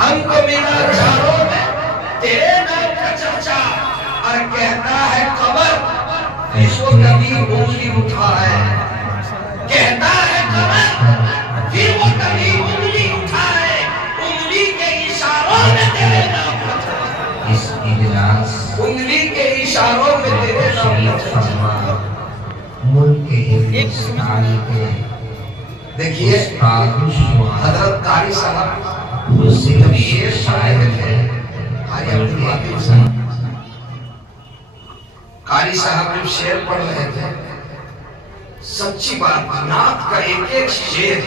ہم کو ملا اشاروں میں تیرے نام کا چرچا، اور کہتا ہے قمر پھر وہ کبھی انگلی اٹھائے، کہتا ہے قمر پھر وہ کبھی انگلی اٹھائے، انگلی کے اشاروں میں تیرے نام کا چرچا، اس اجلاس انگلی کے اشاروں میں تیرے نام کا چرچا۔ ملک ہندوستان کے دیکھیے حضرت قاری صاحب وہ صرف شیر شاعر ہے، قاری عبدالباقی صاحب، قاری صاحب جب شعر پڑھ رہے تھے، سچی بات نعت کا ایک ایک شعر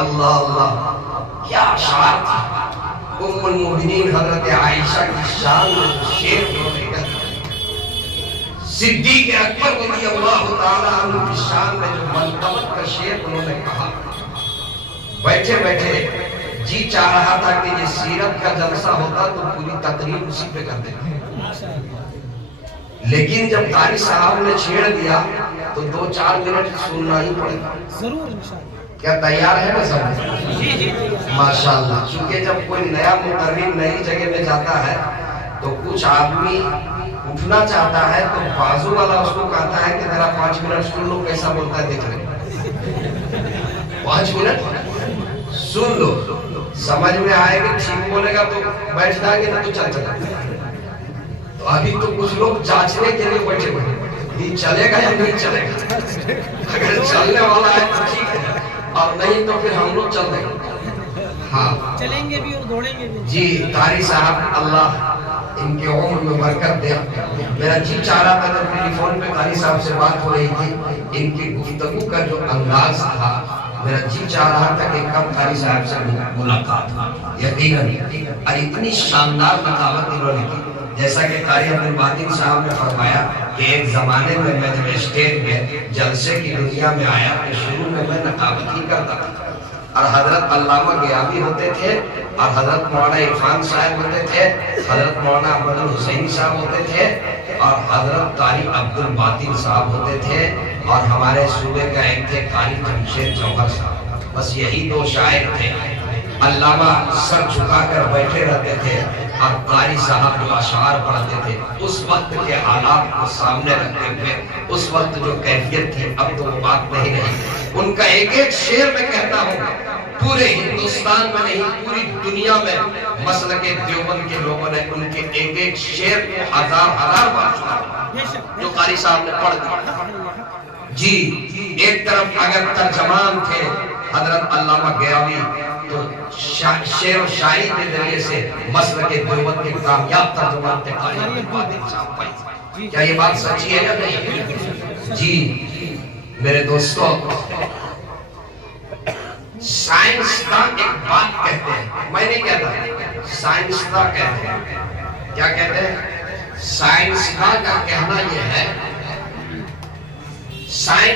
اللہ اللہ کیا اشعار تھی۔ ام المؤمنین حضرت عائشہ کی شان میں شعر بولے گا، صدیق اکبر رضی اللہ تعالیٰ عنہ کی شان میں جو منقبت کا شعر انہوں نے کہا، بیٹھے بیٹھے جی چاہ رہا تھا کہ یہ سیرت کا جلسہ ہوتا تو پوری تقریر اسی پہ کر دیتے، لیکن جب قاری صاحب نے چھیڑ دیا تو 2-4 منٹ سننا ہی پڑے گا۔ کیا تیار ہے نا سب؟ ماشاءاللہ۔ چونکہ جب کوئی نیا مقرر نئی جگہ میں جاتا ہے تو کچھ آدمی اٹھنا چاہتا ہے تو بازو والا اس کو کہتا ہے کہ ذرا 5 منٹ سن لو کیسا بولتا ہے دیکھ لیں، 5 منٹ سن لو، سمجھ میں آئے گا ٹھیک بولے گا تو بیٹھ جائیں گے، نہ تو چل چلا۔ تو ابھی تو کچھ لوگ جانچنے کے لیے بیٹھے ہوئے یہ چلے گا یا نہیں چلے گا، اگر چلنے والا ہے تو ٹھیک ہے، اور نہیں تو پھر ہم لوگ چل رہے ہیں۔ ہاں چلیں گے بھی اور دوڑیں گے بھی۔ جی قاری صاحب اللہ ان کے عمر میں برکت دے۔ میرا جی چاہ رہا تھا جب ٹیلی فون پہ قاری صاحب سے بات ہو رہی تھی، ان کی گفتگو کا جو انداز تھا، میرا جی چاہ رہا تھا کہ کب قاری صاحب سے ملاقات ہو۔ یقیناً اور اتنی شاندار نقاوت انہوں نے کی، جیسا کہ قاری عبدالباقی صاحب نے فرمایا کہ ایک زمانے میں میں جب اسٹیج میں جلسے کی دنیا میں آیا تو شروع میں نقاوت ہی کرتا تھا، اور حضرت علامہ گیابی ہوتے تھے، اور حضرت مولانا عرفان صاحب ہوتے تھے، حضرت مولانا احمد الحسینی صاحب ہوتے تھے، اور حضرت قاری عبدالباقی صاحب ہوتے تھے، اور ہمارے صوبے کا ایک تھے قاری جمشید جوہر صاحب۔ بس یہی 2 شاعر تھے۔ علامہ سر جھکا کر بیٹھے رہتے تھے اور قاری صاحب جو اشعار پڑھتے تھے اس وقت کے حالات کو سامنے رکھتے ہوئے، اس وقت جو کیفیت تھی اب تو وہ بات نہیں رہی۔ ان کا ایک ایک شعر میں کہتا ہوں پورے ہندوستان میں نہیں پوری دنیا میں مسلک دیوبند کے لوگوں نے ان کے ایک ایک شعر کو ہزار بار سنا جو قاری صاحب نے پڑھ دیا۔ جی ایک طرف اگر ترجمان تھے حضرت علامہ گیابی تو شعر و شاعری کے ذریعے سے مسلک دیوبند کے کامیاب ترجمان تھے قاری عبدالباقی صاحب۔ کیا یہ بات سچی ہے یا نہیں؟ جی میرے دوستو، سائنسدان ایک بات کہتے ہیں، میں نہیں کہتا، سائنسدان کہتے ہیں۔ کیا کہتے ہیں؟ سائنسدان کا کہنا یہ ہے، سائنس